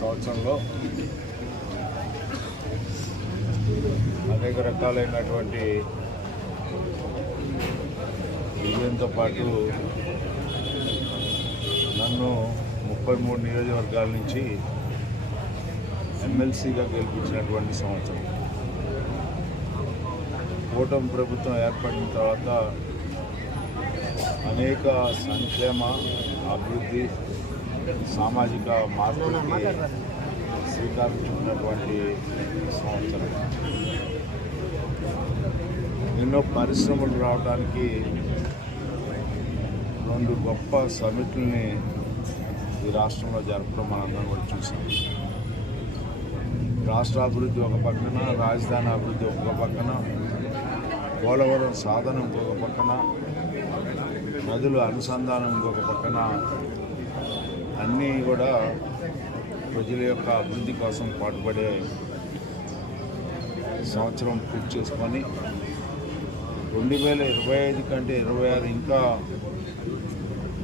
సంవత్సరంలో అనేక రకాలైనటువంటి విజయంతో పాటు నన్ను 33 నియోజకవర్గాల నుంచి ఎమ్మెల్సీగా గెలిపించినటువంటి సంవత్సరం. కూటమి ప్రభుత్వం ఏర్పడిన తర్వాత అనేక సంక్షేమ అభివృద్ధి సామాజిక మార్పులకి శ్రీకారం చుట్టినటువంటి సంవత్సరం. ఎన్నో పరిశ్రమలు రావడానికి 2 గొప్ప సమిట్లని ఈ రాష్ట్రంలో జరపడం మనందరం కూడా చూసాం. రాష్ట్ర అభివృద్ధి ఒక పక్కన, రాజధాని అభివృద్ధి ఒక పక్కన, పోలవరం సాధన ఇంకొక పక్కన, నదుల అనుసంధానం ఇంకొక పక్కన, అన్నీ కూడా ప్రజల యొక్క అభివృద్ధి కోసం పాటుపడే సంవత్సరం పూర్తి చేసుకొని 2025 కంటే 26 ఇంకా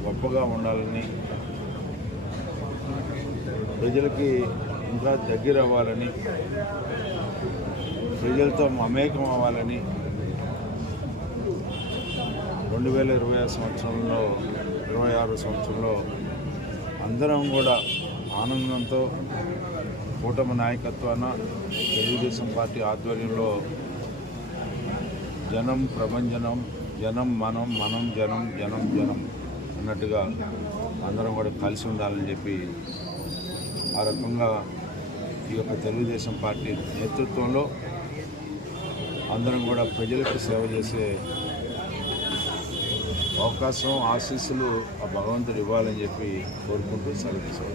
గొప్పగా ఉండాలని, ప్రజలకి ఇంకా దగ్గర అవ్వాలని, ప్రజలతో మమేకం అవ్వాలని 2026 సంవత్సరంలో అందరం కూడా ఆనందంతో కూటమి నాయకత్వాన తెలుగుదేశం పార్టీ ఆధ్వర్యంలో జనం ప్రభంజనం, జనం మనం, మనం జనం, జనం జనం అన్నట్టుగా అందరం కూడా కలిసి ఉండాలని చెప్పి ఆ రకంగా ఈ యొక్క తెలుగుదేశం పార్టీ నేతృత్వంలో అందరం కూడా ప్రజలకు సేవ చేసే అవకాశం, ఆశీస్సులు ఆ భగవంతుడు ఇవ్వాలని చెప్పి కోరుకుంటూ సెలవు.